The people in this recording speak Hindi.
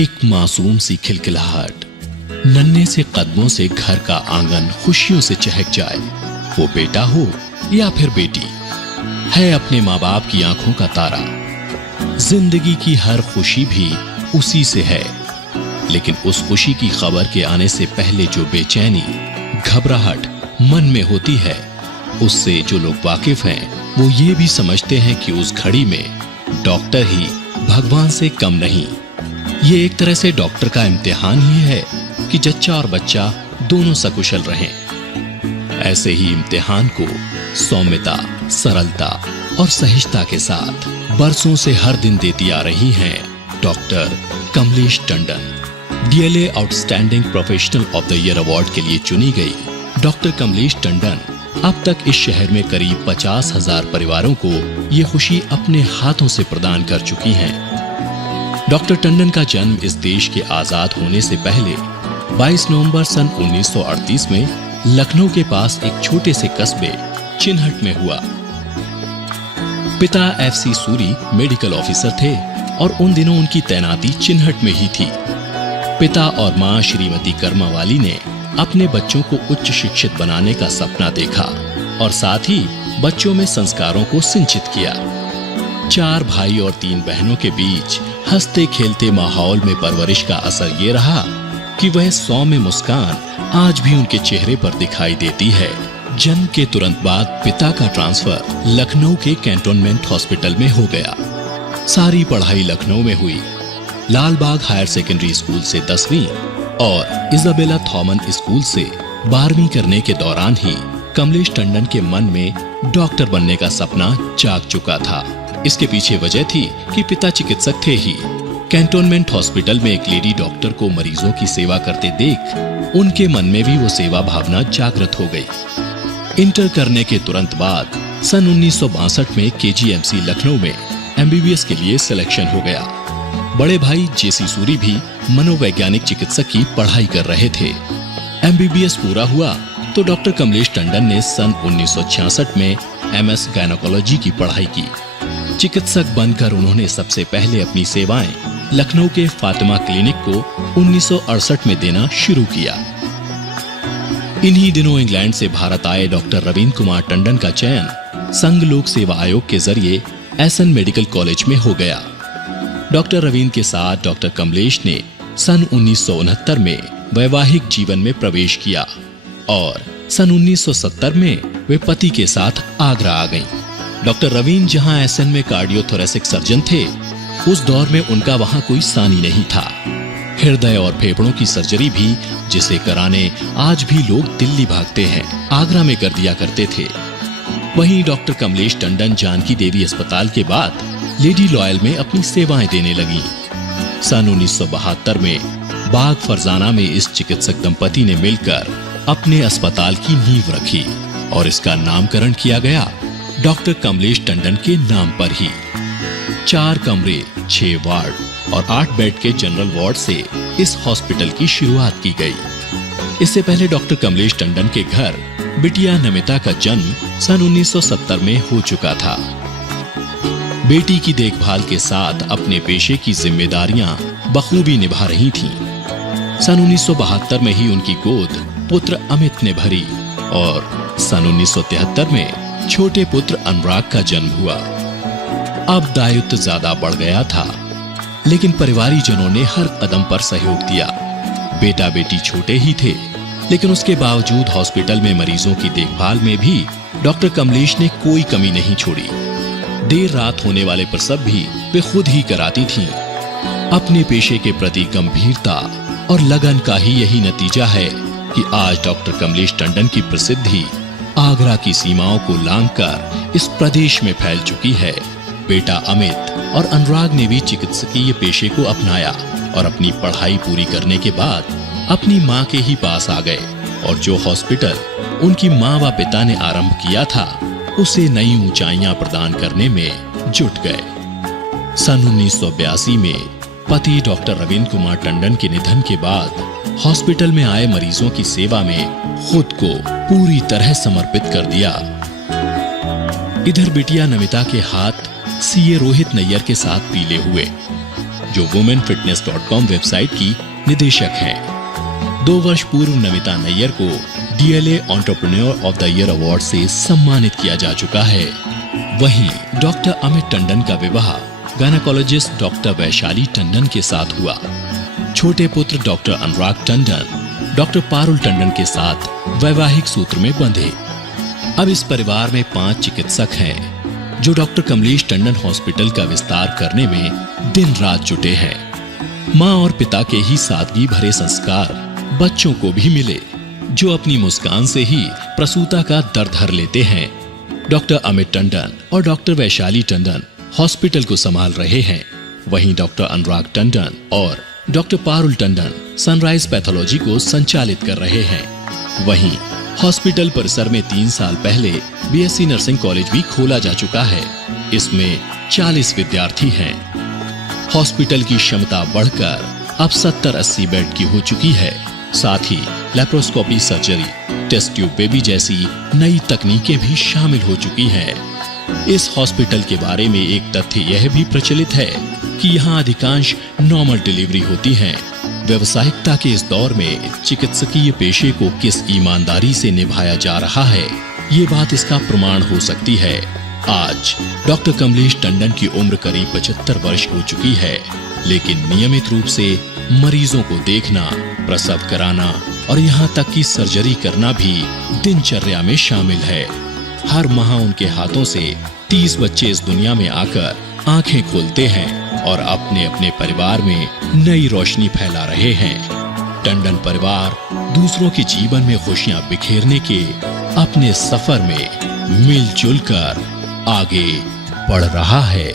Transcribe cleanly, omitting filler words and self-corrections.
एक मासूम सी खिलखिलाहट नन्हे से कदमों से घर का आंगन खुशियों से चहक जाए। वो बेटा हो या फिर बेटी, है अपने माँ बाप की आंखों का तारा। जिंदगी की हर खुशी भी उसी से है, लेकिन उस खुशी की खबर के आने से पहले जो बेचैनी, घबराहट मन में होती है, उससे जो लोग वाकिफ हैं वो ये भी समझते हैं कि उस घड़ी में डॉक्टर ही भगवान से कम नहीं। ये एक तरह से डॉक्टर का इम्तिहान ही है कि जच्चा और बच्चा दोनों सकुशल रहें। ऐसे ही इम्तिहान को सौम्यता, सरलता और सहिष्णुता के साथ बरसों से हर दिन देती आ रही हैं doctor Kamlesh Tandon. DLA outstanding professional of the year award के लिए चुनी गई डॉक्टर कमलेश टंडन अब तक इस शहर में करीब 50,000 परिवारों को ये खुशी अपने हाथों से प्रदान कर चुकी हैं। डॉक्टर टंडन का जन्म इस देश के आजाद होने से पहले 22 नवंबर सन 1938 में लखनऊ के पास एक छोटे से कस्बे चिन्हट में हुआ। पिता एफसी सूरी मेडिकल ऑफिसर थे और उन दिनों उनकी तैनाती चिन्हट में ही थी। पिता और मां श्रीमती कर्मावाली ने अपने बच्चों को उच्च शिक्षित बनाने का सपना देखा और साथ ही बच्चों में संस्कारों को सिंचित किया। 4 भाई और 3 बहनों के बीच हंसते खेलते माहौल में परवरिश का असर ये रहा कि वह सौम्य मुस्कान आज भी उनके चेहरे पर दिखाई देती है। जन्म के तुरंत बाद पिता का ट्रांसफर लखनऊ के कैंटोनमेंट हॉस्पिटल में हो गया। सारी पढ़ाई लखनऊ में हुई। लाल बाग हायर सेकेंडरी स्कूल से 10वीं और इजाबेला थॉमन स्कूल से 12वीं करने के दौरान ही कमलेश टंडन के मन में डॉक्टर बनने का सपना जाग चुका था। इसके पीछे वजह थी कि पिता चिकित्सक थे ही। कैंटोनमेंट हॉस्पिटल में एक लेडी डॉक्टर को मरीजों की सेवा करते देख उनके मन में भी वो सेवा भावना जागृत हो गई। इंटर करने के तुरंत बाद सन 1962 में केजीएमसी लखनऊ में एमबीबीएस के लिए सिलेक्शन हो गया। बड़े भाई जेसी सूरी भी मनोवैज्ञानिक चिकित्सक की पढ़ाई कर रहे थे। एमबीबीएस पूरा हुआ तो डॉक्टर कमलेश टंडन ने सन 1966 में एमएस गायनेकोलॉजी की पढ़ाई की। चिकित्सक बनकर उन्होंने सबसे पहले अपनी सेवाएं लखनऊ के फातिमा क्लिनिक को 1968 में देना शुरू किया। इन्हीं दिनों इंग्लैंड से भारत आए डॉक्टर रवींद्र कुमार टंडन का चयन संघ लोक सेवा आयोग के जरिए एसएन मेडिकल कॉलेज में हो गया। डॉक्टर रवींद्र के साथ डॉक्टर कमलेश ने सन 1969 में वैवाहिक जीवन में प्रवेश किया और सन 1970 में वे पति के साथ आगरा आ गईं। डॉक्टर रवींद्र जहां एसएन में कार्डियोथोरेसिक सर्जन थे, उस दौर में उनका वहां कोई सानी नहीं था। हृदय और फेफड़ों की सर्जरी भी जिसे कराने आज भी लोग दिल्ली भागते हैं, आगरा में कर दिया करते थे। वहीं डॉक्टर कमलेश टंडन जानकी देवी अस्पताल के बाद लेडी लॉयल में अपनी सेवाएं देने लगी। सन 1972 में बाग फरजाना में इस चिकित्सक दंपति ने मिलकर अपने अस्पताल की नींव रखी और इसका नामकरण किया गया डॉक्टर कमलेश टंडन के नाम पर ही। 4 कमरे, 6 वार्ड और 8 बेड के जनरल वार्ड से इस हॉस्पिटल की शुरुआत की गई। इससे पहले डॉक्टर कमलेश टंडन के घर बिटिया नमिता का जन्म सन 1970 में हो चुका था। बेटी की देखभाल के साथ अपने पेशे की जिम्मेदारियां बखूबी निभा रही थीं। सन 1972 में ही उनकी गोद पुत्र अमित ने भरी और सन 1973 में छोटे पुत्र अनुराग का जन्म हुआ। अब दायित्व ज्यादा बढ़ गया था, लेकिन परिवारीजनों ने हर कदम पर सहयोग दिया। बेटा बेटी छोटे ही थे, लेकिन उसके बावजूद हॉस्पिटल में मरीजों की देखभाल में भी डॉक्टर कमलेश ने कोई कमी नहीं छोड़ी। देर रात होने वाले प्रसव भी वे खुद ही कराती थीं। अपने पेशे के प्रति गंभीरता और लगन का ही यही नतीजा है कि आज डॉक्टर कमलेश टंडन की प्रसिद्धि आगरा की सीमाओं को लांघकर इस प्रदेश में फैल चुकी है। बेटा अमित और अनुराग ने भी चिकित्सकीय पेशे को अपनाया और अपनी पढ़ाई पूरी करने के बाद अपनी मां के ही पास आ गए और जो हॉस्पिटल उनकी मां व पिता ने आरंभ किया था, उसे नई ऊंचाइयां प्रदान करने में जुट गए। सन 1982 में पति डॉक्टर रवींद्र कुमार टंडन के निधन के बाद हॉस्पिटल में आए मरीजों की सेवा में खुद को पूरी तरह समर्पित कर दिया। इधर बिटिया नमिता के हाथ सीए रोहित नैयर के साथ पीले हुए। जो womenfitness.com वेबसाइट की निदेशक हैं। 2 वर्ष पूर्व नमिता नैयर को DLA entrepreneur of the year award से सम्मानित किया जा चुका है। वहीं डॉक्टर अमित टंडन का विवाह गायनेकोलॉजिस्ट डॉक्टर वैशाली टंडन के साथ हुआ। छोटे पुत्र डॉक्टर अनुराग टंडन डॉक्टर पारुल टंडन के साथ वैवाहिक सूत्र में बंधे। अब इस परिवार में 5 चिकित्सक हैं जो डॉक्टर कमलेश टंडन हॉस्पिटल का विस्तार करने में दिन रात जुटे हैं। माँ और पिता के ही सादगी भरे संस्कार बच्चों को भी मिले, जो अपनी मुस्कान से ही प्रसूता का दर्द हर लेते हैं। डॉक्टर अमित टंडन और डॉक्टर वैशाली टंडन हॉस्पिटल को संभाल रहे हैं। वहीं डॉक्टर अनुराग टंडन और doctor Parul Tandon sunrise pathology को संचालित कर रहे हैं। वहीं हॉस्पिटल परिसर में 3 साल पहले BSc नर्सिंग कॉलेज भी खोला जा चुका है। इसमें 40 विद्यार्थी हैं। हॉस्पिटल की क्षमता बढ़कर अब 70-80 बेड की हो चुकी है। साथ ही laparoscopy surgery, test tube baby जैसी नई तकनीकें भी शामिल हो चुकी हैं। इस हॉस्पिटल के बारे में एक तथ्य यह भी प्रचलित है कि यहाँ अधिकांश नॉर्मल डिलीवरी होती हैं। व्यावसायिकता के इस दौर में चिकित्सकीय पेशे को किस ईमानदारी से निभाया जा रहा है, ये बात इसका प्रमाण हो सकती है। आज डॉक्टर कमलेश टंडन की उम्र करीब 75 वर्ष हो चुकी है, लेकिन नियमित रूप से मरीजों को देखना, प्रसव कराना और यहाँ तक कि सर्जरी करना भी दिनचर्या में शामिल है। हर माह उनके हाथों से 30 बच्चे इस दुनिया में आकर आंखें खोलते हैं और अपने अपने परिवार में नई रोशनी फैला रहे हैं। टंडन परिवार दूसरों के जीवन में खुशियां बिखेरने के अपने सफर में मिलजुल कर आगे बढ़ रहा है।